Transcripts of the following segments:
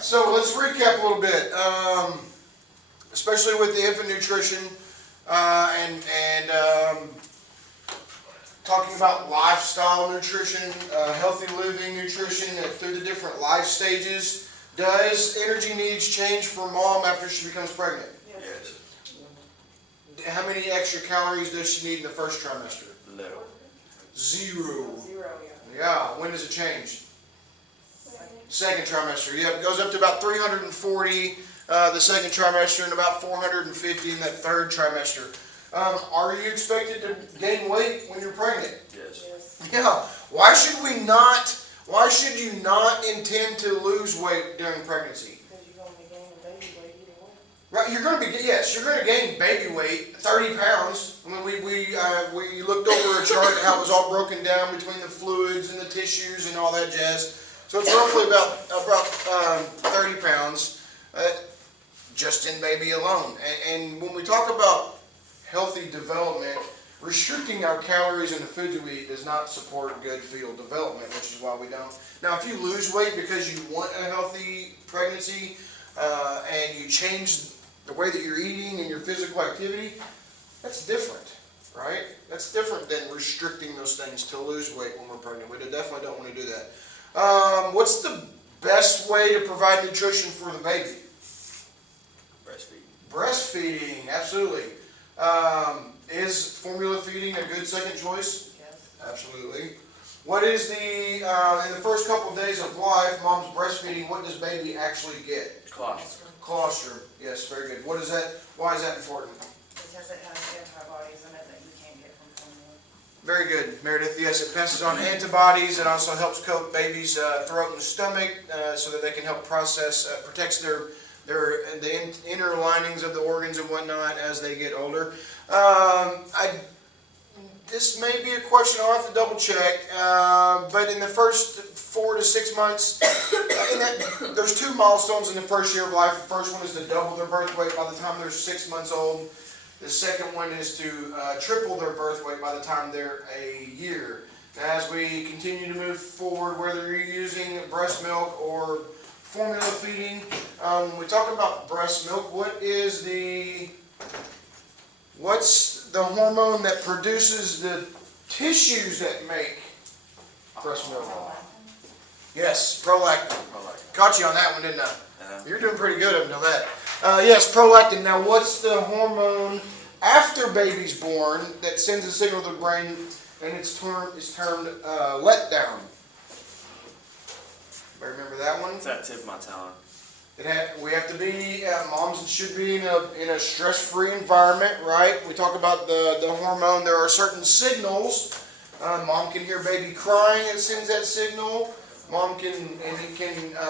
So let's recap a little bit, especially with the infant nutrition and talking about lifestyle nutrition, healthy living nutrition through the different life stages. Does energy needs change for mom after she becomes pregnant? Yes. How many extra calories does she need in the first trimester? Little. Zero. Zero, yeah. Yeah. When does it change? Second trimester. Yep. It goes up to about 340 the second trimester and about 450 in that third trimester. Are you expected to gain weight when you're pregnant? Yes. Yes. Yeah. Why should we not? Why should you not intend to lose weight during pregnancy? Because you're going to be gaining baby weight either way. Right, you're going to be, yes, you're going to gain baby weight, 30 pounds. I mean, we looked over a chart how it was all broken down between the fluids and the tissues and all that jazz. So it's roughly about 30 pounds just in baby alone. And when we talk about healthy development, restricting our calories in the foods we eat does not support good fetal development, which is why we don't. Now, if you lose weight because you want a healthy pregnancy and you change the way that you're eating and your physical activity, that's different, right? That's different than restricting those things to lose weight when we're pregnant. We definitely don't want to do that. What's the best way to provide nutrition for the baby? Breastfeeding. Breastfeeding, absolutely. Is formula feeding a good second choice? Yes. Absolutely. What is the, in the first couple of days of life, mom's breastfeeding, what does baby actually get? Colostrum. Colostrum. Yes, very good. What is that? Why is that important? Because it has antibodies in it that you can't get from formula. Very good, Meredith. Yes, it passes on antibodies. It also helps coat babies' throat and stomach so that they can help process, protects the inner linings of the organs and whatnot as they get older. This may be a question I'll have to double check, but in the first 4 to 6 months, there's 2 milestones in the first year of life. The first one is to double their birth weight by the time they're 6 months old. The second one is to triple their birth weight by the time they're a year. As we continue to move forward, whether you're using breast milk or formula feeding, when we talk about breast milk, what's the hormone that produces the tissues that make breast milk? Yes, prolactin. Caught you on that one, didn't I? You're doing pretty good up until that. Yes, prolactin. Now, what's the hormone after baby's born that sends a signal to the brain, and it's termed letdown? Remember that one? It's that tip of my tongue. We have to be, moms should be in a stress-free environment, right? We talk about the hormone. There are certain signals. Mom can hear baby crying, it sends that signal. Mom can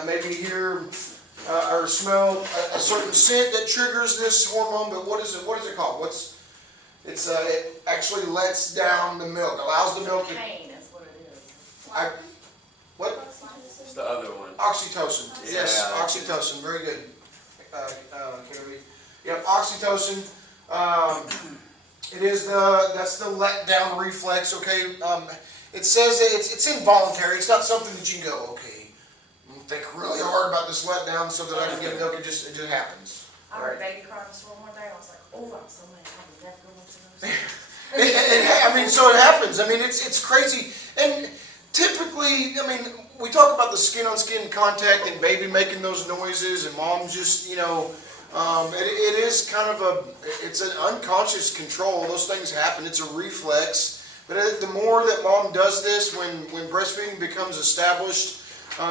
maybe hear or smell a certain scent that triggers this hormone. But what is it called? It actually lets down the milk, allows the milk to. Pain is what it is. What? It's the other one. Oxytocin. Yes, Yeah. oxytocin. Very good. Yep, oxytocin. That's the let down reflex. Okay. It says that it's involuntary. It's not something that you can go, okay, think really hard about this let down so that I can get milk. It just happens. I heard a baby cry in the store one day. I was like, oh, I'm so mad. I was never going to those. I mean, so it happens. I mean, it's crazy. And typically, I mean, we talk about the skin-on-skin contact and baby making those noises and mom just, it is kind of it's an unconscious control. Those things happen. It's a reflex. But the more that mom does this, when breastfeeding becomes established,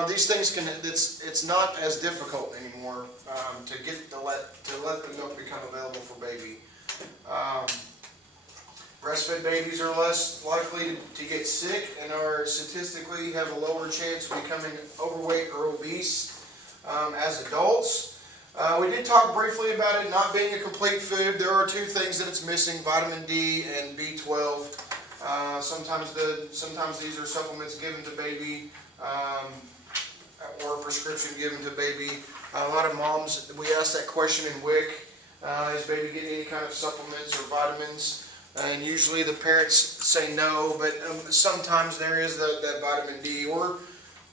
these things it's not as difficult anymore to let the milk become available for baby. Breastfed babies are less likely to get sick and are statistically have a lower chance of becoming overweight or obese as adults. We did talk briefly about it not being a complete food. There are 2 things that it's missing: vitamin D and B12. Sometimes these are supplements given to baby or a prescription given to baby. A lot of moms, we ask that question in WIC, is baby getting any kind of supplements or vitamins? And usually the parents say no, but sometimes there is that vitamin D or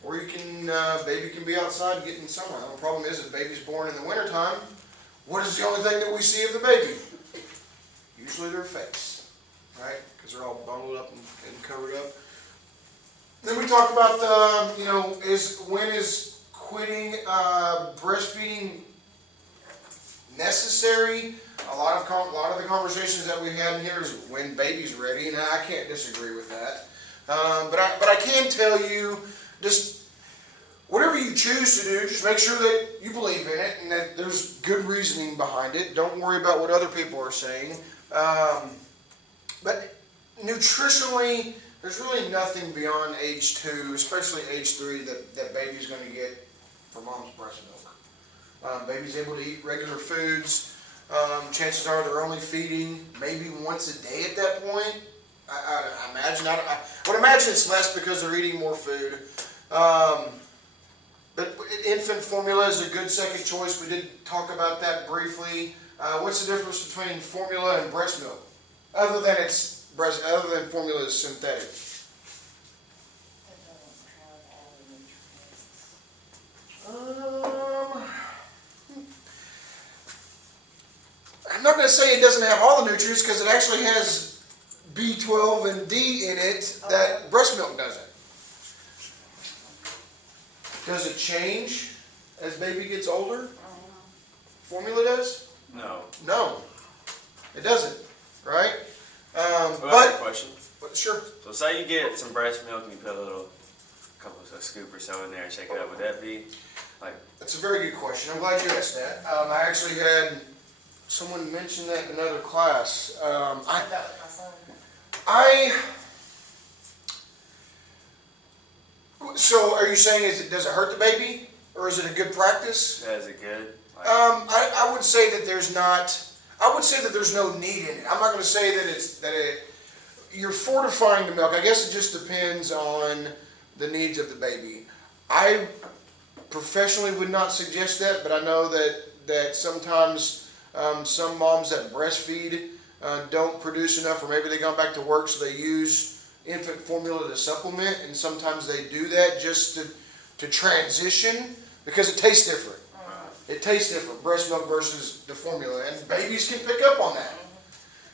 or you can, baby can be outside getting sunlight. The problem is, if baby's born in the wintertime, what is the only thing that we see of the baby? Usually their face, right? Because they're all bundled up and covered up. Then we talked about when is quitting breastfeeding necessary? A lot of the conversations that we've had in here is when baby's ready, and I can't disagree with that. But I can tell you, just whatever you choose to do, just make sure that you believe in it and that there's good reasoning behind it. Don't worry about what other people are saying. But nutritionally, there's really nothing beyond age 2, especially age 3, that baby's going to get from mom's breast milk. Baby's able to eat regular foods. Chances are they're only feeding maybe once a day at that point. I imagine. I would imagine it's less because they're eating more food. But infant formula is a good second choice. We did talk about that briefly. What's the difference between formula and breast milk? Other than formula is synthetic. It doesn't have added nutrients. I'm not going to say it doesn't have all the nutrients because it actually has B12 and D in it that breast milk doesn't. Does it change as baby gets older? Formula does? No. No, it doesn't, right? Well, I have a question. Sure. So say you get some breast milk and you put a scoop or so in there and shake it up. Would that be like? That's a very good question. I'm glad you asked that. I actually had someone mention that in another class. I did that with my son. So are you saying does it hurt the baby, or is it a good practice? Yeah, is it good? Like, I would say that there's not. I would say that there's no need in it. I'm not going to say that you're fortifying the milk. I guess it just depends on the needs of the baby. I professionally would not suggest that, but I know that sometimes some moms that breastfeed don't produce enough, or maybe they've gone back to work, so they use infant formula to supplement, and sometimes they do that just to transition because it tastes different. It tastes different, breast milk versus the formula, and babies can pick up on that.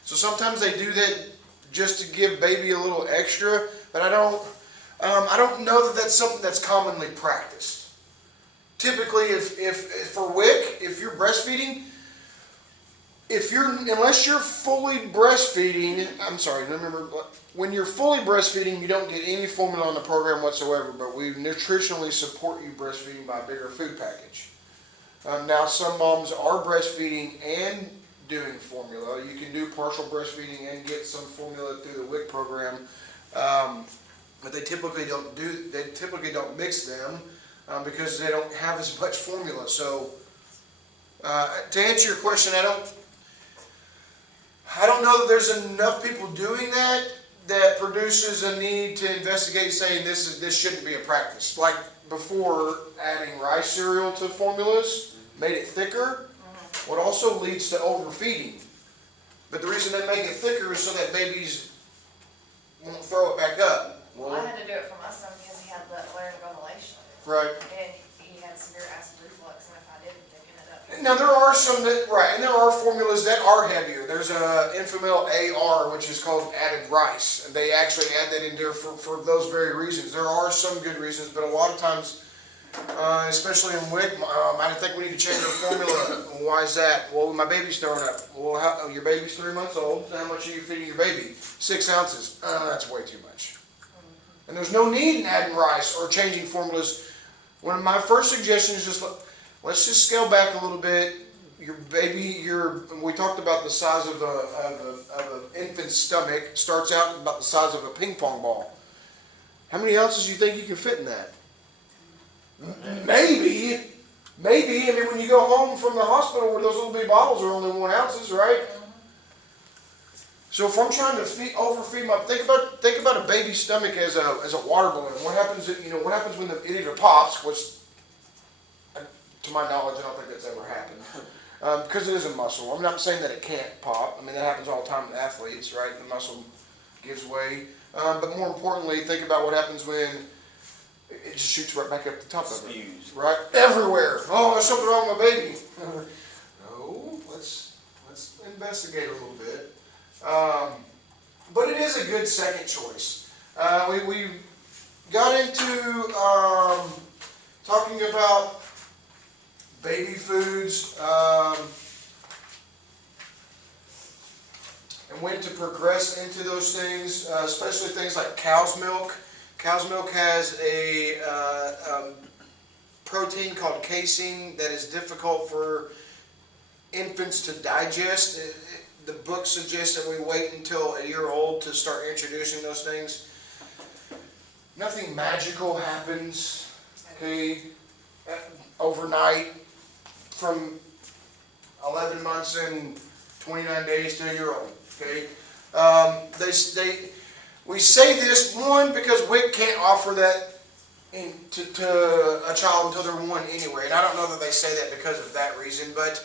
So sometimes they do that just to give baby a little extra, but I don't know that that's something that's commonly practiced. Typically, if for WIC, if you're breastfeeding, unless you're fully breastfeeding, remember, when you're fully breastfeeding, you don't get any formula on the program whatsoever, but we nutritionally support you breastfeeding by a bigger food package. Now, some moms are breastfeeding and doing formula. You can do partial breastfeeding and get some formula through the WIC program, but they typically don't mix them because they don't have as much formula. So, to answer your question, I don't know that there's enough people doing that produces a need to investigate, saying this shouldn't be a practice. Like before, adding rice cereal to formulas made it thicker, what also leads to overfeeding. But the reason they make it thicker is so that babies won't throw it back up. Well, I had to do it for my son because he had that laryngomalacia. Right. And he had severe acid reflux, and if I didn't, picking it up. Now there are some and there are formulas that are heavier. There's a Infamil AR, which is called added rice, and they actually add that in there for those very reasons. There are some good reasons, but a lot of times, especially in WIC, I think we need to change our formula. Why is that? Well, my baby's throwing up. Well, your baby's 3 months old. How much are you feeding your baby? 6 ounces. That's way too much. And there's no need in adding rice or changing formulas. One of my first suggestions is let's just scale back a little bit. Your baby, we talked about the size of an infant's stomach. Starts out about the size of a ping pong ball. How many ounces do you think you can fit in that? Maybe. I mean, when you go home from the hospital where those little bitty bottles are only 1 ounces, right? So if I'm trying to overfeed think about a baby's stomach as a water balloon. What happens when the it either pops, which to my knowledge I don't think that's ever happened, because it is a muscle. I'm not saying that it can't pop. I mean, that happens all the time with athletes, right? The muscle gives way. But more importantly, think about what happens when it just shoots right back up the top of it. Spews. Right everywhere. Oh, there's something wrong with my baby. No, let's investigate a little bit. But it is a good second choice. We got into talking about baby foods and went to progress into those things, especially things like cow's milk. Cow's milk has a protein called casein that is difficult for infants to digest. The book suggests that we wait until a year old to start introducing those things. Nothing magical happens, okay, overnight from 11 months and 29 days to a year old, okay. We say this, one, because WIC can't offer that to a child until they're 1 anyway, and I don't know that they say that because of that reason, but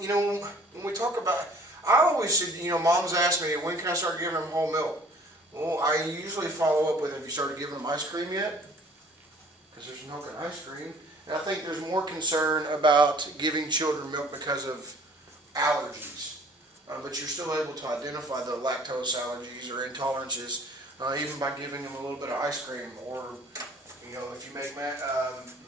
you know, when we talk about, I always said, you know, moms ask me, when can I start giving them whole milk? Well, I usually follow up with, have you started giving them ice cream yet? Because there's milk in ice cream. And I think there's more concern about giving children milk because of allergies. But you're still able to identify the lactose allergies or intolerances, even by giving them a little bit of ice cream, or, you know, if you make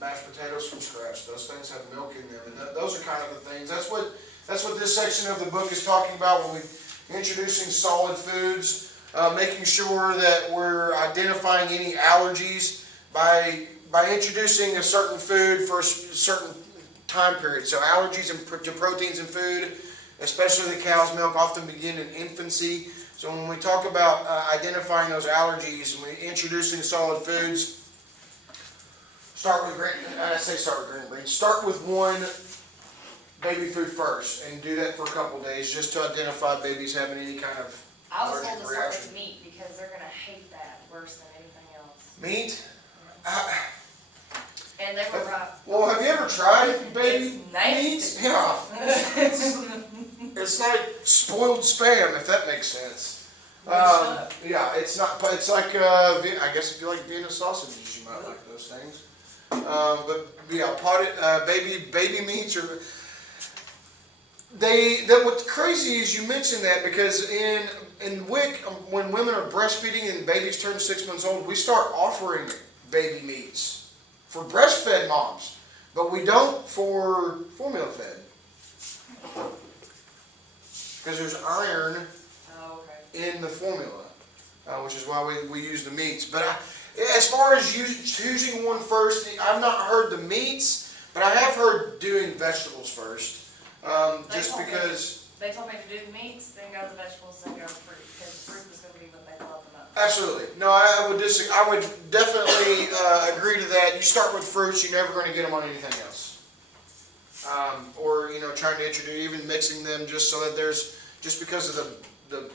mashed potatoes from scratch, those things have milk in them. And those are kind of the things. That's what this section of the book is talking about when we're introducing solid foods, making sure that we're identifying any allergies by introducing a certain food for a certain time period. So allergies to proteins in food, especially the cow's milk, often begin in infancy. So when we talk about identifying those allergies and we introducing solid foods, start with grain beans. Start with one baby food first and do that for a couple days just to identify babies having any kind of I was told allergic to start reaction. with meat because they're gonna hate that worse than anything else. Meat? And they were right. Well, have you ever tried baby It's nasty. meats? Yeah. It's like spoiled spam, if that makes sense. Yeah, it's not. It's like I guess if you like Vienna sausages, you might like those things. But yeah, baby meats are. What's crazy is you mentioned that because in WIC, when women are breastfeeding and babies turn 6 months old, we start offering baby meats for breastfed moms, but we don't for formula fed because there's iron in the formula, which is why we use the meats. But as far as choosing one first, I've not heard the meats, but I have heard doing vegetables first. Just because They told me to do the meats, then go to the vegetables, then go to fruit, because fruit was going to be what they love the most. absolutely, no, I would disagree. I would definitely agree to that. You start with fruits, you're never going to get them on anything else, or you know, trying to introduce, even mixing them, just so that just because of the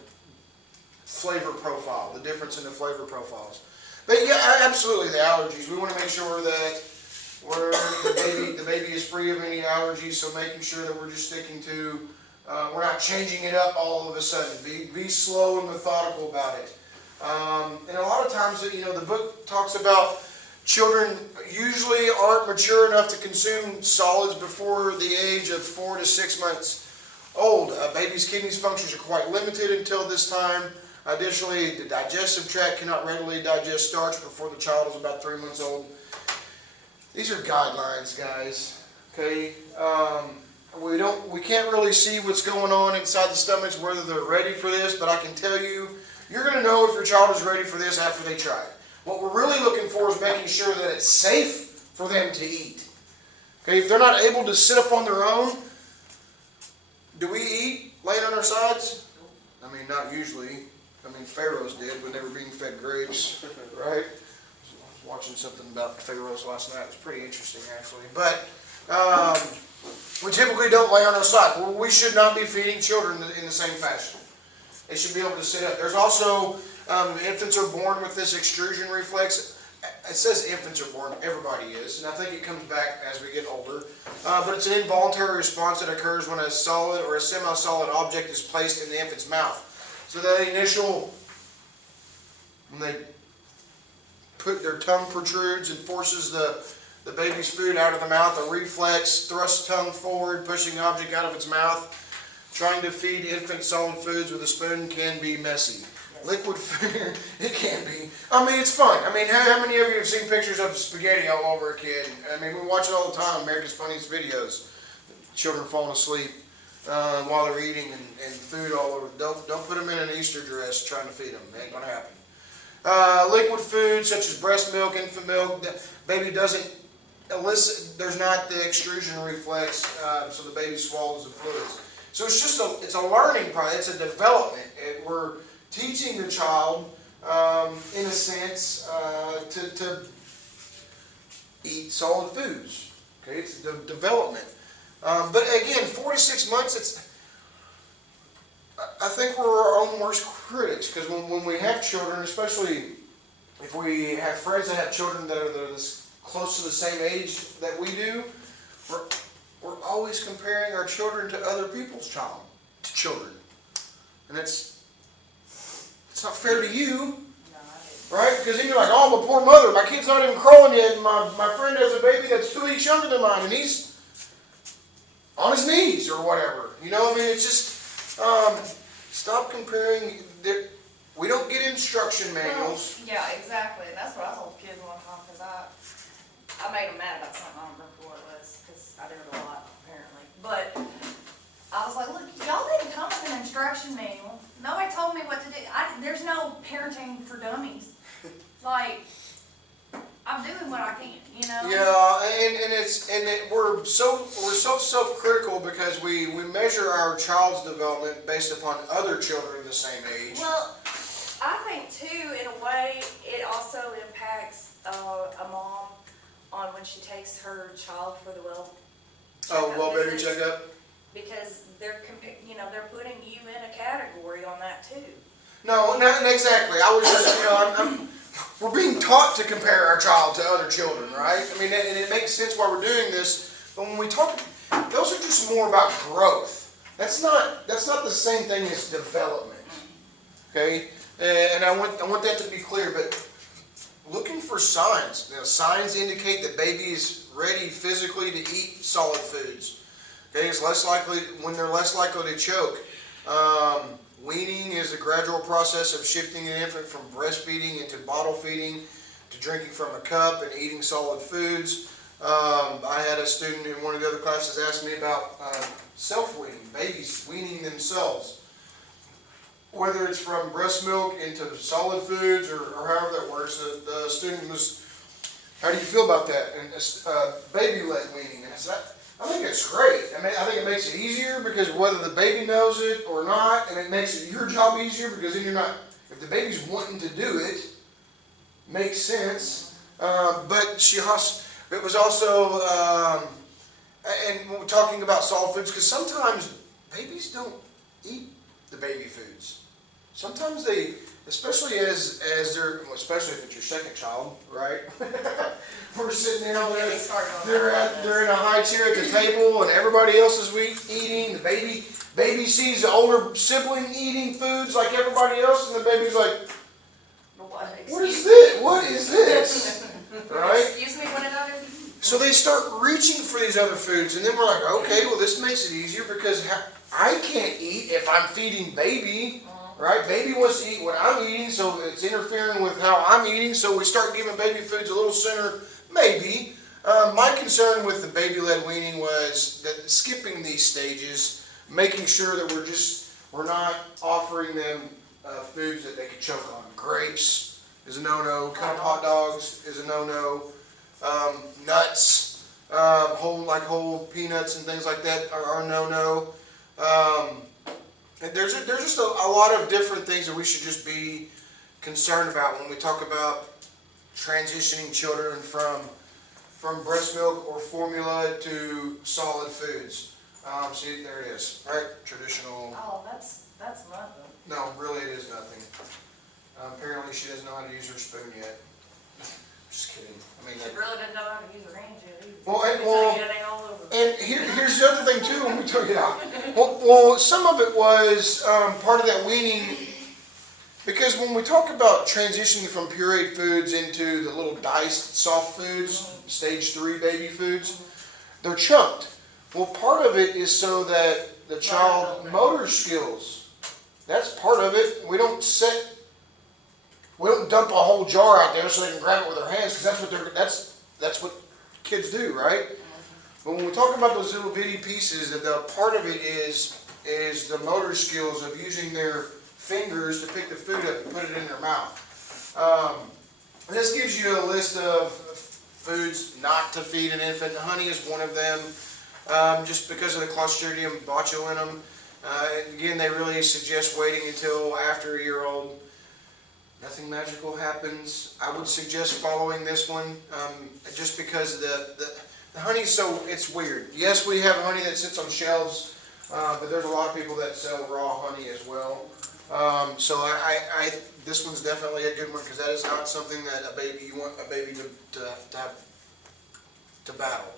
flavor profile, the difference in the flavor profiles. But yeah, absolutely, the allergies. We want to make sure that the baby is free of any allergies, so making sure that we're just sticking to, we're not changing it up all of a sudden. Be slow and methodical about it. And a lot of times, you know, the book talks about children usually aren't mature enough to consume solids before the age of 4 to 6 months old. Baby's kidneys functions are quite limited until this time. Additionally, the digestive tract cannot readily digest starch before the child is about 3 months old. These are guidelines, guys. Okay, we can't really see what's going on inside the stomachs, whether they're ready for this. But I can tell you, you're going to know if your child is ready for this after they try it. What we're really looking for is making sure that it's safe for them to eat. Okay, if they're not able to sit up on their own, do we eat laying on our sides? I mean, not usually. I mean, pharaohs did when they were being fed grapes, right? Watching something about pharaohs last night. It was pretty interesting, actually. But we typically don't lay on our side. We should not be feeding children in the same fashion. They should be able to sit up. There's also, infants are born with this extrusion reflex. It says infants are born. Everybody is. And I think it comes back as we get older. But it's an involuntary response that occurs when a solid or a semi-solid object is placed in the infant's mouth. So that initial, when they their tongue protrudes and forces the baby's food out of the mouth. A reflex, thrust tongue forward, pushing object out of its mouth. Trying to feed infant solid foods with a spoon can be messy. Liquid food, it can be. I mean, it's fun. I mean, how many of you have seen pictures of spaghetti all over a kid? I mean, we watch it all the time, America's Funniest Videos. Children falling asleep while they're eating and food all over. Don't put them in an Easter dress trying to feed them. It ain't going to happen. Liquid food such as breast milk, infant milk, the baby doesn't elicit, there's not the extrusion reflex, so the baby swallows the fluids. So it's just it's a learning process, it's a development. We're teaching the child, in a sense, to eat solid foods. Okay, it's the development. But again, 4 to 6 months, I think we're our own worst critics, because when we have children, especially if we have friends that have children that are this close to the same age that we do, we're always comparing our children to other people's children. And it's not fair to you, right? Because then you're like, oh, I'm a poor mother. My kid's not even crawling yet, and my friend has a baby that's 2 weeks younger than mine, and he's on his knees or whatever. You know, I mean, it's just, stop comparing. We don't get instruction manuals. Well, yeah, exactly. And that's what I told kids one time, because I made them mad about something. I don't remember what it was, because I do it a lot, apparently. But I was like, look, y'all didn't come with an instruction manual. Nobody told me what to do. There's no parenting for dummies. Like, I'm doing what I can, you know? Yeah, we're so self-critical because we measure our child's development based upon other children the same age. Well, I think too, in a way, it also impacts a mom on when she takes her child for the Baby checkup. Because they're putting you in a category on that too. No, exactly. I was just, we're being taught to compare our child to other children, right? I mean, and it makes sense why we're doing this. But when we talk, those are just more about growth. That's not the same thing as development. Okay, and I want that to be clear. But looking for signs. Signs indicate that baby is ready physically to eat solid foods. Okay, it's less likely when they're less likely to choke. Weaning is a gradual process of shifting an infant from breastfeeding into bottle feeding to drinking from a cup and eating solid foods. I had a student in one of the other classes ask me about self-weaning, babies weaning themselves. Whether it's from breast milk into solid foods or however that works, the student was, how do you feel about that? And baby-led weaning. And I think it's great. I mean, I think it makes it easier because whether the baby knows it or not, and it makes your job easier because then you're not, if the baby's wanting to do it, makes sense. But it was also, and we're talking about solid foods because sometimes babies don't eat the baby foods. Sometimes they, especially as they're, especially if it's your second child, right? We're sitting down there, they're in a high chair at the table, and everybody else is eating. The baby sees the older sibling eating foods like everybody else, and the baby's like, "What is this? What is this?" Right? Excuse me, what did I do? So they start reaching for these other foods, and then we're like, "Okay, well, this makes it easier because I can't eat if I'm feeding baby." Right? Baby wants to eat what I'm eating, so it's interfering with how I'm eating, so we start giving baby foods a little sooner, maybe. My concern with the baby-led weaning was that skipping these stages, making sure that we're not offering them foods that they can choke on. Grapes is a no-no, cut up hot dogs is a no-no, nuts, whole peanuts and things like that are a no-no. And there's just a lot of different things that we should just be concerned about when we talk about transitioning children from breast milk or formula to solid foods. See, there it is, right? Traditional. Oh, that's nothing. No, really it is nothing. Apparently she doesn't know how to use her spoon yet. Just kidding. I mean, She really didn't know how to use her hands yet either. And here's the other thing too. When we took it out, well, some of it was part of that weaning. Because when we talk about transitioning from pureed foods into the little diced soft foods, stage 3 baby foods, they're chunked. Well, part of it is so that the child motor skills. That's part of it. We don't dump a whole jar out there so they can grab it with their hands, because that's what kids do, right? But when we talk about those little bitty pieces, the part of it is the motor skills of using their fingers to pick the food up and put it in their mouth. This gives you a list of foods not to feed an infant. Honey is one of them, just because of the Clostridium botulinum. And again, they really suggest waiting until after a year old. Nothing magical happens. I would suggest following this one, just because the honey's it's weird. Yes, we have honey that sits on shelves, but there's a lot of people that sell raw honey as well. So this one's definitely a good one, because that is not something that you want a baby to battle.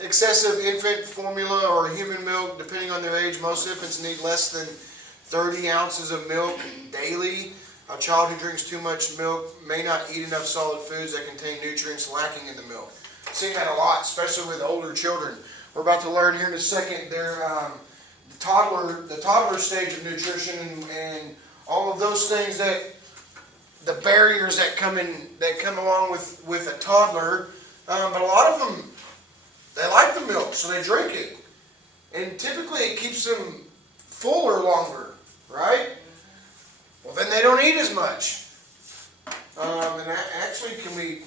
Excessive infant formula or human milk, depending on their age, most infants need less than 30 ounces of milk daily. A child who drinks too much milk may not eat enough solid foods that contain nutrients lacking in the milk. I've seen that a lot, especially with older children. We're about to learn here in a second the toddler stage of nutrition and all of those things, that the barriers that come along with a toddler. But a lot of them, they like the milk, so they drink it, and typically it keeps them fuller longer, right? Well, then they don't eat as much. And actually, we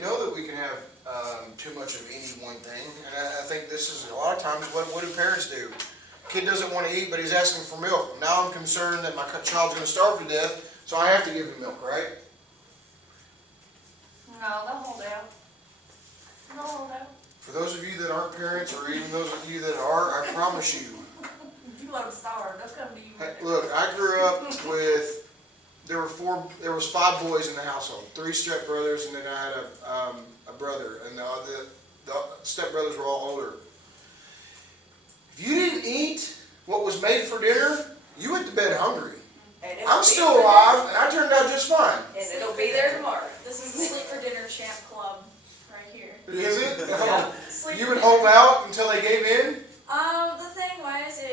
know that we can have too much of any one thing. And I think this is a lot of times what do parents do? Kid doesn't want to eat, but he's asking for milk. Now I'm concerned that my child's going to starve to death, so I have to give him milk, right? No, they'll hold out. They'll hold out. For those of you that aren't parents, or even those of you that are, I promise you. You let them starve. They'll come to you. Hey, look, I grew up with, there was 5 boys in the household, 3 stepbrothers, and then I had a brother, and the stepbrothers were all older. If you didn't eat what was made for dinner, you went to bed hungry. I'm still alive, and I turned out just fine. And it'll be there tomorrow. This is the Sleep for Dinner Champ Club right here. Is it? Yeah. You would hold out until they gave in? The thing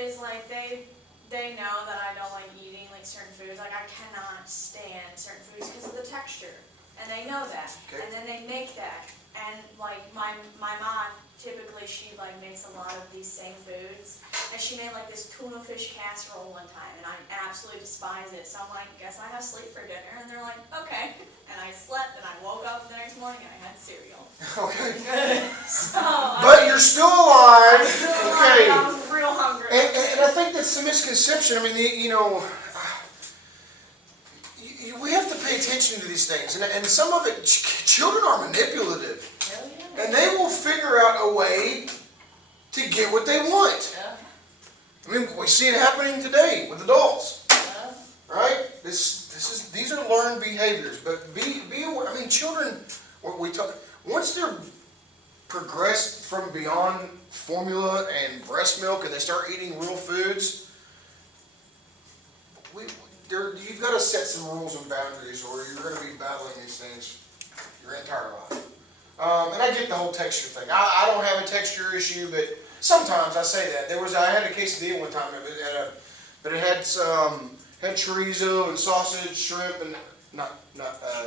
is like they know that I don't like eating like certain foods. Like I cannot stand certain foods because of the texture, and they know that. Okay. And then they make that, and like my mom typically she like makes a lot of these same foods, and she made like this tuna fish casserole one time, and I absolutely despise it. So I'm like, guess I have sleep for dinner, and they're like, okay. And I slept, and I woke up the next morning, and I had cereal. Okay. So But you're still alive. I was real Okay. hungry. I was real hungry. And I think that's the misconception. I mean, we have to pay attention to these things. And some of it, children are manipulative. Hell yeah. And they will figure out a way to get what they want. Yeah. I mean, we see it happening today with adults, Yeah. right? These are learned behaviors. But be aware. I mean, children, once they're progressed from beyond formula and breast milk and they start eating real foods, you've got to set some rules and boundaries, or you're going to be battling these things your entire life. And I get the whole texture thing. I don't have a texture issue, but sometimes I say that. I had a quesadilla one time, but it had had chorizo and sausage, shrimp, and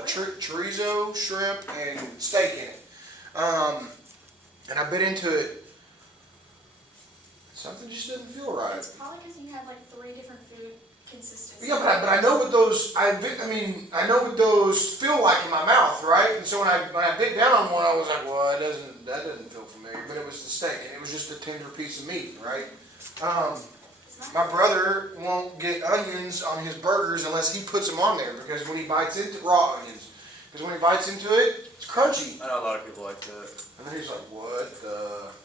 chorizo, shrimp, and steak in it. And I bit into it. Something just didn't feel right. It's probably because you have like 3 different food consistencies. Yeah, but I know what those. I know what those feel like in my mouth, right? And so when I bit down on one, I was like, well, that doesn't feel familiar. But it was the steak, and it was just a tender piece of meat, right? My brother won't get onions on his burgers unless he puts them on there, because when he bites into raw onions, because when he bites into it, it's crunchy. I know a lot of people like that. And then he's like, what?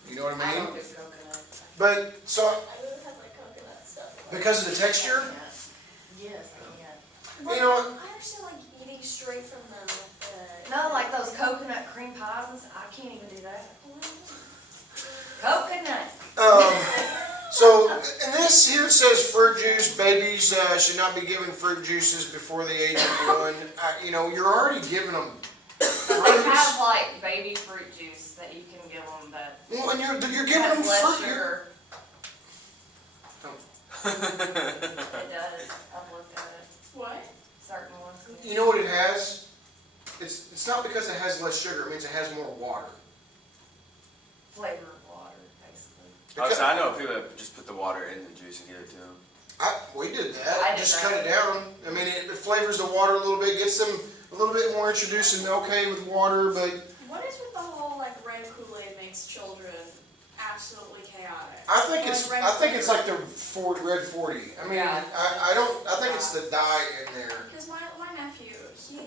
You know what I I mean? don't do coconut. But so I would have like coconut stuff. because of the texture, Yes, yeah. you know what? I understand like eating straight from the No, like those coconut cream pies, I can't even do that. Coconut. So, and this here says fruit juice, babies should not be given fruit juices before the age of 1. You know, you're already giving them They fruits. have like baby fruit juice that you can give them that Well, and you're giving them has less fruit. sugar. It does. I've looked at it. What? Certain ones. You know what it has? It's not because it has less sugar. It means it has more water. Flavored water, basically. Oh, so I know people that just put the water in the juice and give it to them. We did that. I did Just that. cut it down. I mean, it flavors the water a little bit, gets them a little bit more introduced and okay with water, but What is with the whole like red Kool-Aid makes children absolutely chaotic? I think it's like the red 40. I mean, Yeah. I think it's the dye in there. Because my nephew,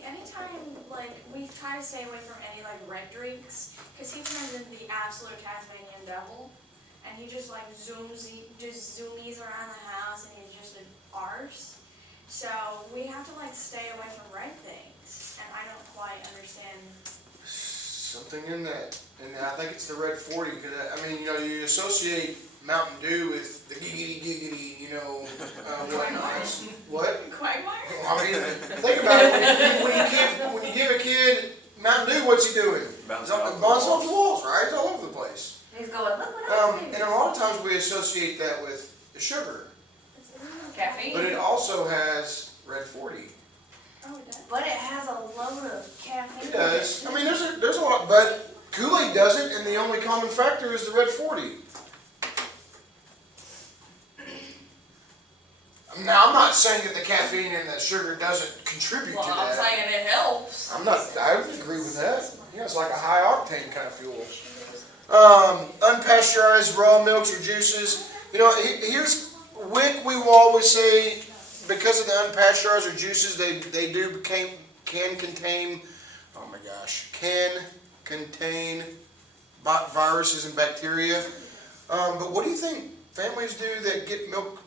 anytime like we try to stay away from any like red drinks, because he turns into the absolute Tasmanian devil, and he just like zoomies around the house, and he's just an arse. So we have to like stay away from red things, and I don't quite understand. Something in that, and I think it's the red 40 because I mean, you know, you associate Mountain Dew with the giggity, you know, whatnot. What? Quagmire? I mean, think about it. When you give a kid Mountain Dew, what's he doing? Bouncing off the Bouncing off walls. the walls, right? It's all over the place. He's going, look what I And a lot of times we associate that with the sugar, Caffeine. but it also has red 40. Oh, it does? But it has a load of caffeine. It does. I mean, there's a lot, but Kool-Aid doesn't, and the only common factor is the red 40. Now, I'm not saying that the caffeine and the sugar doesn't contribute Well, to I'm that. saying it helps. I would agree with that. Yeah, it's like a high octane kind of fuel. Unpasteurized raw milks or juices. You know, here's WIC. We will always say because of the unpasteurized or juices, they do can contain. Oh my gosh, can contain viruses and bacteria. But what do you think families do that get milk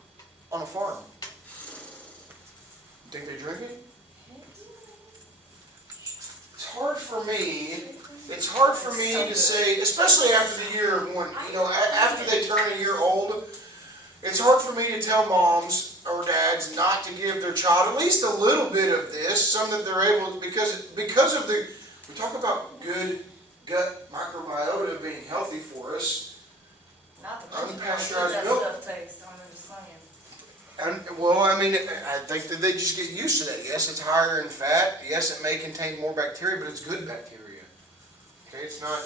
on a farm? Think they drink it? It's hard for me. It's hard for me to say, especially after the year of 1. You know, after they turn a year old, it's hard for me to tell moms or dads not to give their child at least a little bit of this, some that they're able to, because of the. We talk about good gut microbiota being healthy for us. Not the Unpasteurized that milk. stuff tastes. I'm just saying. And, well, I mean, I think that they just get used to that. Yes, it's higher in fat. Yes, it may contain more bacteria, but it's good bacteria. Okay, it's not.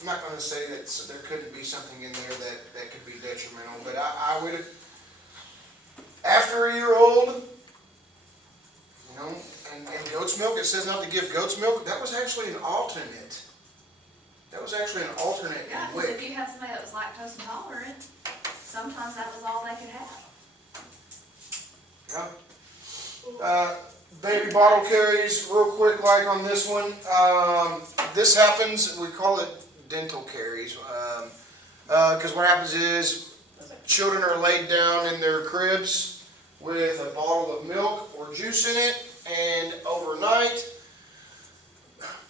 I'm not going to say that there couldn't be something in there that could be detrimental, but I would. After a year old, you know, and goat's milk. It says not to give goat's milk. That was actually an alternate. That was actually an alternate Yeah, in 'cause WIC. if you had somebody that was lactose intolerant, sometimes that was all they could have. Yeah. Baby bottle carries, real quick, like on this one. This happens, we call it dental carries. Because what happens is children are laid down in their cribs with a bottle of milk or juice in it, and overnight,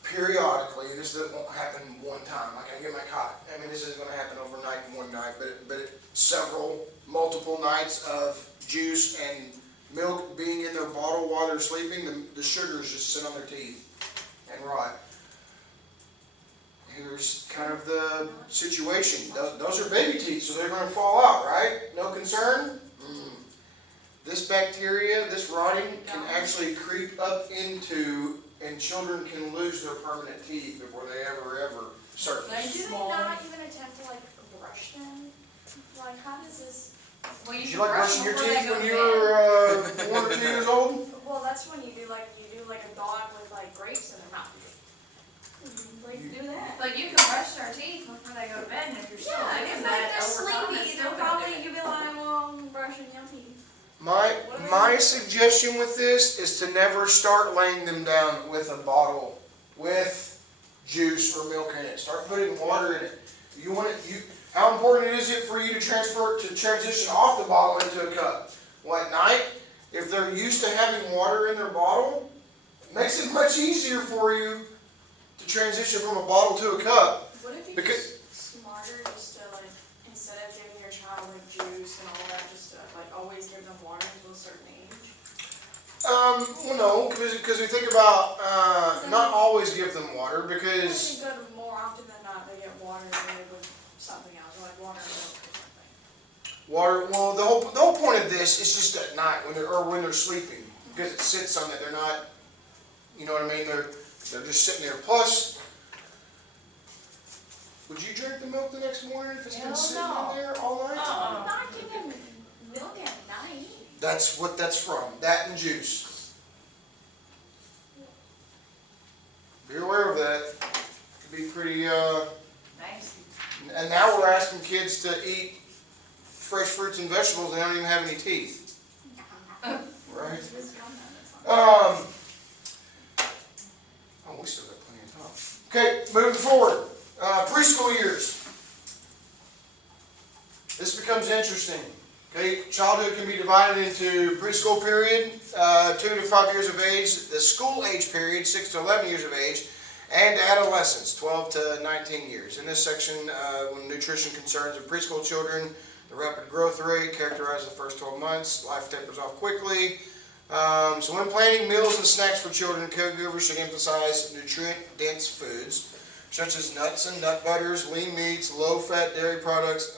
periodically, this won't happen one time, like I get my cot. I mean, this isn't going to happen overnight in one night, but multiple nights of juice and milk being in their bottle while they're sleeping, the sugars just sit on their teeth and rot. Here's kind of the situation. Those are baby teeth, so they're going to fall out, right? No concern? This bacteria, this rotting, can actually creep up into, and children can lose their permanent teeth before they ever surface. Do they not even attempt to like brush them? Like, how does this? Well, Did can you like brush brushing your them before they teeth go when to you bed. were 1 or 2 years old? Well, that's when you do like a dog with like grapes in their mouth. Like do that. But you can brush their teeth before they go to bed, and if you're still Yeah, doing if like that they're over time, sleepy, it's still they'll gonna probably do it. you'll be like, well, I'm brushing your teeth. My suggestion with this is to never start laying them down with a bottle with juice or milk in it. Start putting water in it. You want it. How important is it for you to transition off the bottle into a cup? Well, at night, if they're used to having water in their bottle, it makes it much easier for you to transition from a bottle to a cup. Would it be Because smarter just to like instead of giving your child like juice Well, no, because we think about, not always give them water, I because, think good more often than not, they get water than they would something else, like water and milk or something. water, well, the whole point of this is just at night, when they're sleeping, because it sits on it, they're not, you know what I mean, they're just sitting there. Plus, would you drink the milk the next morning if it's been Hell sitting no. in there all night? I'm not giving milk at night. That's what that's from, that and juice. Be aware of that. Could be pretty, Nice. and now we're asking kids to eat fresh fruits and vegetables and they don't even have any teeth. Right? Oh, we still got plenty of time. Okay, moving forward. Preschool years. This becomes interesting. Okay, childhood can be divided into preschool period, 2 to 5 years of age, the school age period, 6 to 11 years of age, and adolescence, 12 to 19 years. In this section, when nutrition concerns of preschool children, the rapid growth rate characterizes the first 12 months, life tapers off quickly. So when planning meals and snacks for children, caregivers should emphasize nutrient-dense foods, such as nuts and nut butters, lean meats, low-fat dairy products.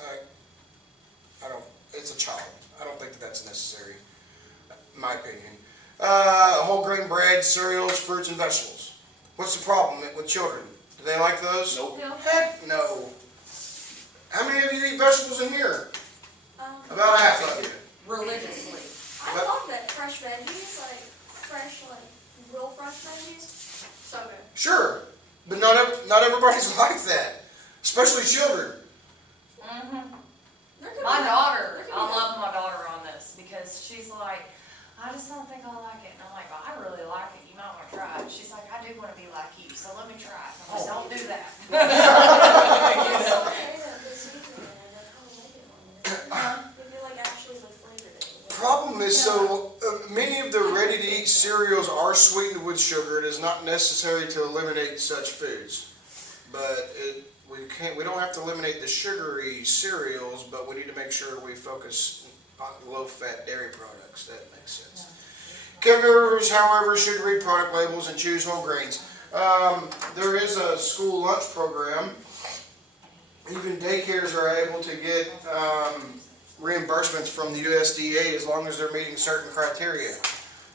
It's a child. I don't think that's necessary, in my opinion. Whole grain bread, cereals, fruits, and vegetables. What's the problem with children? Do they like those? Nope. Heck no. How many of you eat vegetables in here? About half of you. Religiously. I love that fresh veggies, real fresh veggies. So good. Sure, but not everybody's like that, especially children. Mm-hmm. They're good. My daughter, They're good. I love my daughter on this because she's like, I just don't think I like it. And I'm like, well, I really like it. You might want to try it. She's like, I do want to be like you, so let me try it. I'm like, don't do that. It's so okay that they season it and then how they make it on there. If you like actually like flavored it. Problem is, so many of the ready-to-eat cereals are sweetened with sugar. It is not necessary to eliminate such foods, but we don't have to eliminate the sugary cereals, but we need to make sure we focus on low-fat dairy products. That makes sense. Caregivers, however, should read product labels and choose whole grains. There is a school lunch program. Even daycares are able to get reimbursements from the USDA as long as they're meeting certain criteria.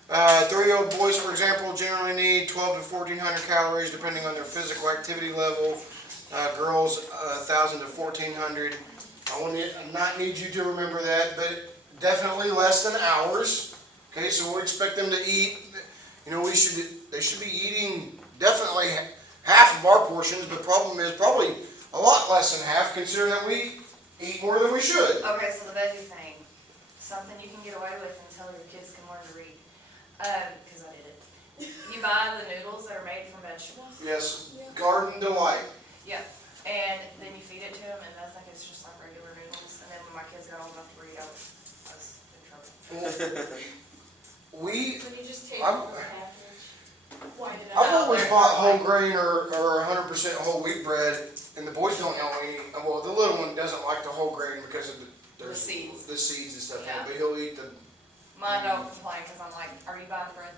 3-year-old boys, for example, generally need 12 to 1,400 calories depending on their physical activity level. Girls, 1,000 to 1,400. I will not need you to remember that, but definitely less than ours. Okay, so we expect them to eat. You know, they should be eating definitely half of our portions, but problem is probably a lot less than half, considering that we eat more than we should. Okay, so the veggie thing, something you can get away with until your kids can learn to read. Because I did it. You buy the noodles that are made from vegetables. Yes, Garden Delight. Yeah, and then you feed it to them, and I think it's just like regular noodles. And then when my kids got old enough to read, I was in trouble. When you just take I'm- the package, white it I've out. always bought whole grain or 100% whole wheel bread, and the boys don't know any. Well, the little one doesn't like the whole grain because of the seeds. the seeds and stuff. in it, Yeah. but he'll eat the. Mine don't complain because I'm like, are you buying bread?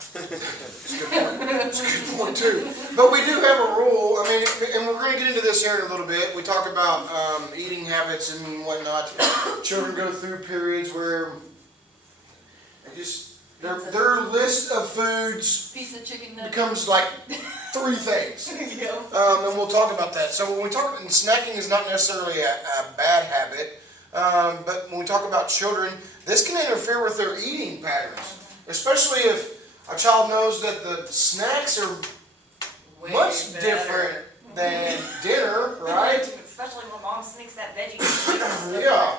It's a good point. It's a good point too. But we do have a rule. I mean, and we're going to get into this here in a little bit. We talk about eating habits and whatnot. Children go through periods where they just their list of foods Pizza, chicken nuggets. becomes like 3 things. Yeah. And we'll talk about that. So when we talk, and snacking is not necessarily a bad habit, but when we talk about children, this can interfere with their eating patterns, especially if a child knows that the snacks are Way much better. different than dinner, right? Especially when mom sneaks that veggie. Yeah.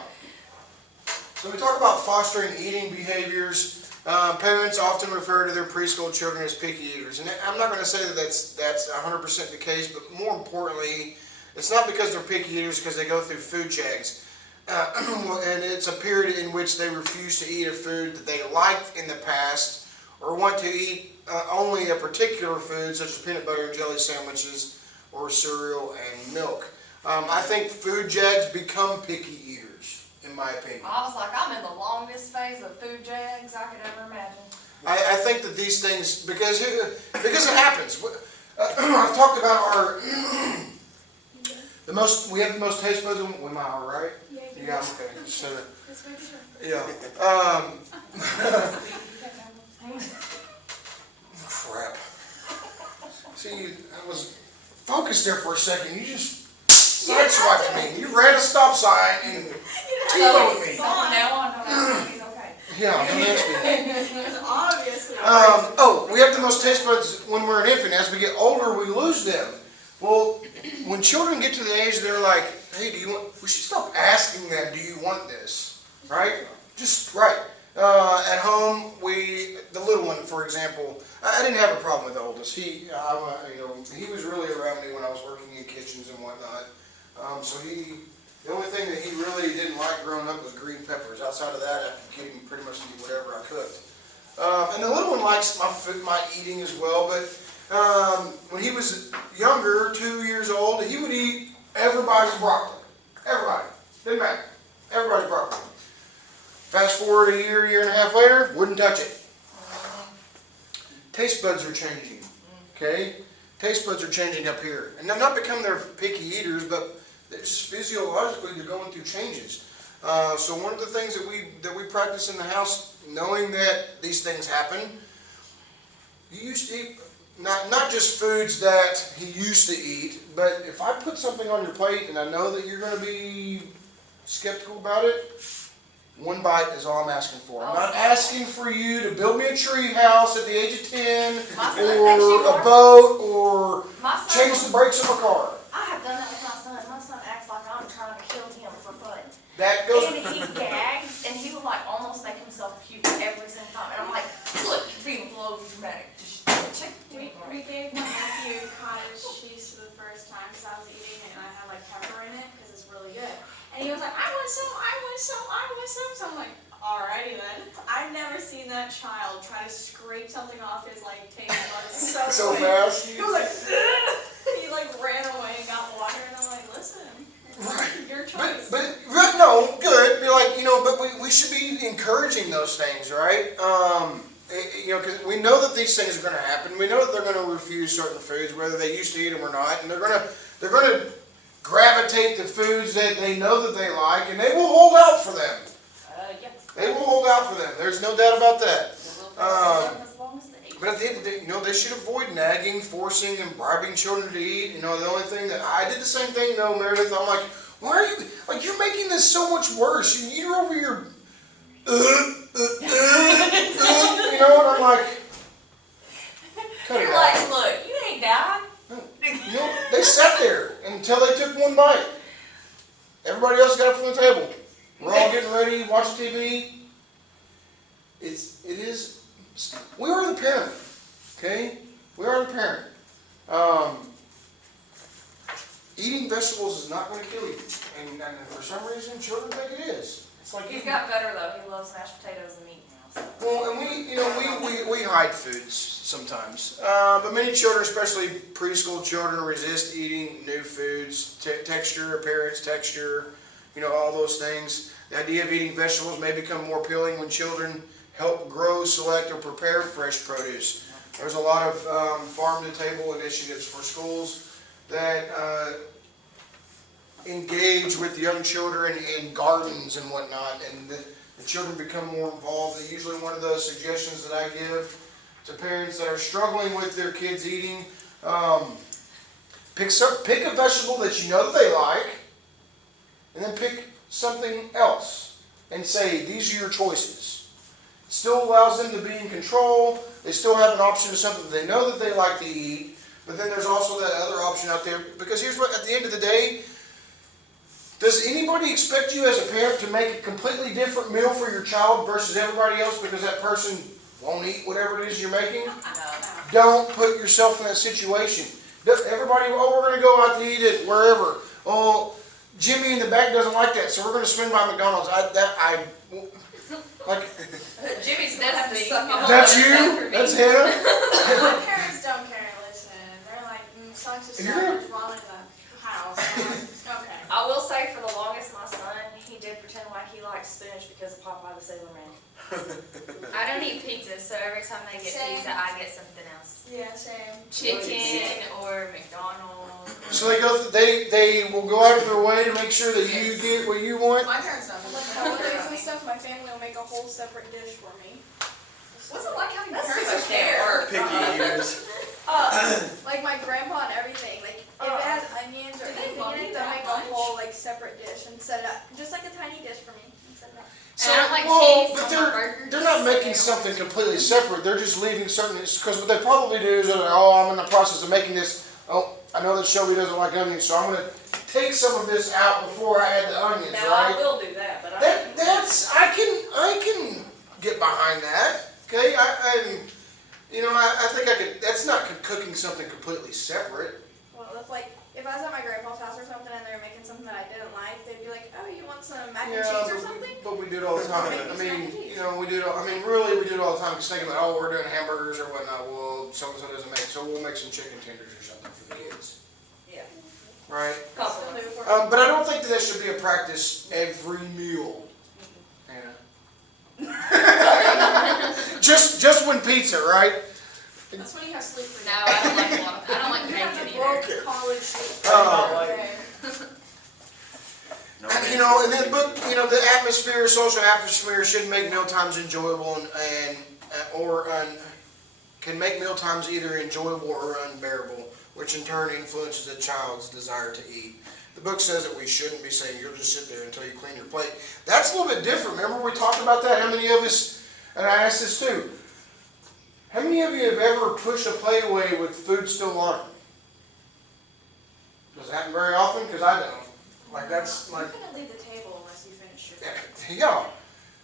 So we talk about fostering eating behaviors. Parents often refer to their preschool children as picky eaters, and I'm not going to say that that's 100% the case, but more importantly, it's not because they're picky eaters, because they go through food jags, and it's a period in which they refuse to eat a food that they liked in the past, or want to eat only a particular food, such as peanut butter and jelly sandwiches, or cereal and milk. I think food jags become picky eaters, in my opinion. I was like, I'm in the longest phase of food jags I could ever imagine. I think that these things, because it happens. I've talked about we have the most taste buds in Weimar, right? Yeah, okay. So, yeah. Crap. See, I was focused there for a second. You just sideswiped me. You ran a stop sign and T-boned me. From now on, no matter he's okay. Yeah, don't ask me. Because obviously. We have the most taste buds when we're an infant. As we get older, we lose them. Well, when children get to the age they're like, hey, we should stop asking them, do you want this? Right? Just, right. At home, the little one, for example, I didn't have a problem with the oldest. He was really around me when I was working in kitchens and whatnot. The only thing that he really didn't like growing up was green peppers. Outside of that, I could get him pretty much to eat whatever I cooked. And the little one likes my eating as well, but when he was younger, 2 years old, he would eat everybody's broccoli. Everybody. Didn't matter. Everybody's broccoli. Fast forward a year and a half later, wouldn't touch it. Taste buds are changing. Okay? Taste buds are changing up here. And they're not becoming they're picky eaters, but they're just physiologically they're going through changes. So one of the things that we practice in the house, knowing that these things happen, you used to eat not just foods that he used to eat, but if I put something on your plate and I know that you're going to be skeptical about it, one bite is all I'm asking for. I'm not asking for you to build me a tree house at the age of 10 or a boat or change the brakes of a car. I have done that with my son. My son acts like I'm trying to kill him for fun. That goes. And he gags, and he would like almost make himself puke every single time. And I'm like, look, you're being a little dramatic. Just check. We gave my nephew cottage cheese for the first time because I was eating it and I had like pepper in it because it's really good. And he was like, I want some. So I'm like, alrighty then. I've never seen that child try to scrape something off his like taste buds So quick. fast. He was like, he like ran away and got water and I'm like, listen, your choice. But no, good. Be like, but we should be encouraging those things, right? Because we know that these things are going to happen. We know that they're going to refuse certain foods, whether they used to eat them or not, and they're going to gravitate to foods that they know that they like, and they will hold out for them. Yes. They will hold out for them. There's no doubt about that. As long as they eat. But at the end of the day, they should avoid nagging, forcing, and bribing children to eat. The only thing that I did the same thing, though, Meredith. I'm like, why are you like you're making this so much worse? You're over here. And I'm like, cut it You're out. like, look, you ain't died. They sat there until they took one bite. Everybody else got up from the table. We're all getting ready, watching TV. We are the parent, okay? We are the parent. Eating vegetables is not going to kill you, and for some reason, children think it is. It's like He's got better though. He loves mashed potatoes and meat now. So. Well, and we hide foods sometimes, but many children, especially preschool children, resist eating new foods. Texture, appearance, texture, all those things. The idea of eating vegetables may become more appealing when children help grow, select, or prepare fresh produce. There's a lot of farm-to-table initiatives for schools that engage with young children in gardens and whatnot, and the children become more involved. And usually one of those suggestions that I give to parents that are struggling with their kids eating, pick a vegetable that you know that they like, and then pick something else and say, these are your choices. It still allows them to be in control. They still have an option of something that they know that they like to eat, but then there's also that other option out there. Because here's what, at the end of the day, does anybody expect you as a parent to make a completely different meal for your child versus everybody else because that person won't eat whatever it is you're making? No. Don't put yourself in that situation. Everybody, we're going to go out to eat it wherever. Oh, Jimmy in the back doesn't like that, so we're going to swing by McDonald's. Jimmy's destiny. That's you? That's him? My parents don't care, listen. They're like, sucks to suck, there's ramen in the house. Okay. I will say for the longest, my son, he did pretend like he liked like spinach because of Popeye the Sailor Man. I don't eat pizza, so every time they get Same. pizza, I get something else. Yeah, same. Chicken or McDonald's. So they will go out of their way to make sure that you get what you want. My parents don't. Like holidays and stuff, my family will make a whole separate dish for me. What's it like having That's parents too that much damn care? work. Picky eaters. Like my grandpa and everything. Like if it has onions or Do they anything love in you it, they'll that make much? a whole like separate dish and set it up, just like a tiny dish for me. And set it up. And I don't like well, cheese but on my burger. they're not making something completely separate. They're just leaving certain, because what they probably do is, oh, I'm in the process of making this. Oh, I know that Shelby doesn't like onions, so I'm going to take some of this out before I add the onions, Now, I right? will do that, but I can get behind that. Okay, I think I could. That's not cooking something completely separate. Well, that's like if I was at my grandpa's house or something and they were making something that I didn't like, they'd be like, "Oh, you want some mac and cheese or something?" But we do it all the time. Make I us mean, mac and cheese. we do it. Really, we do it all the time. Because thinking about, oh, we're doing hamburgers or whatnot. Well, so and so doesn't make, so we'll make some chicken tenders or something for the kids, yeah. right? Couple. Still do it for me. But I don't think that should be a practice every meal, Anna. just when pizza, right? That's when you have sleep for No, I don't like water. I don't like bacon either. college sleep. Oh. No, In that book, the atmosphere, social atmosphere should make meal times enjoyable can make meal times either enjoyable or unbearable, which in turn influences a child's desire to eat. The book says that we shouldn't be saying, you'll just sit there until you clean your plate. That's a little bit different. Remember we talked about that? How many of us, and I asked this too, how many of you have ever pushed a plate away with food still on it? Does it happen very often? Because I don't. Like that's like, You couldn't leave the table unless you finished your food. yeah.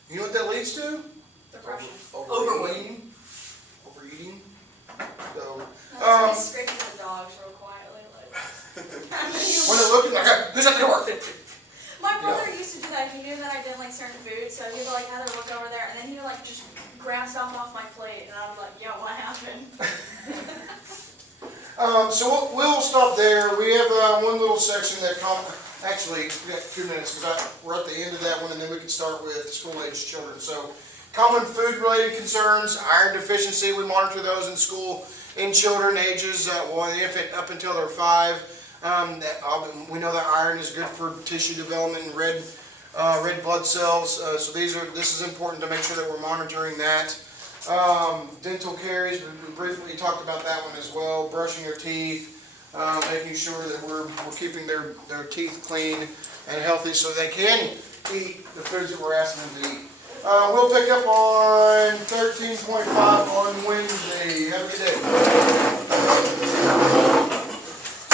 You know what that leads to? Depression. Overeating. Overeating. So, No, it's scraping the dogs real quietly. Like. when they're looking, like, who's at the door? My brother used to do that. He knew that I didn't like certain foods, so he would like have to look over there, and then he would like just grab stuff off my plate, and I was like, "Yo, what happened?" So we'll stop there. We have one little section that actually we got 2 minutes because we're at the end of that one, and then we can start with school-age children. So common food-related concerns, iron deficiency. We monitor those in school in children ages the infant up until they're 5. We know that iron is good for tissue development and red blood cells. So this is important to make sure that we're monitoring that. Dental caries, we briefly talked about that one as well. Brushing your teeth, making sure that we're keeping their teeth clean and healthy so they can eat the foods that we're asking them to eat. We'll pick up on 13.5 on Wednesday. Have a good day.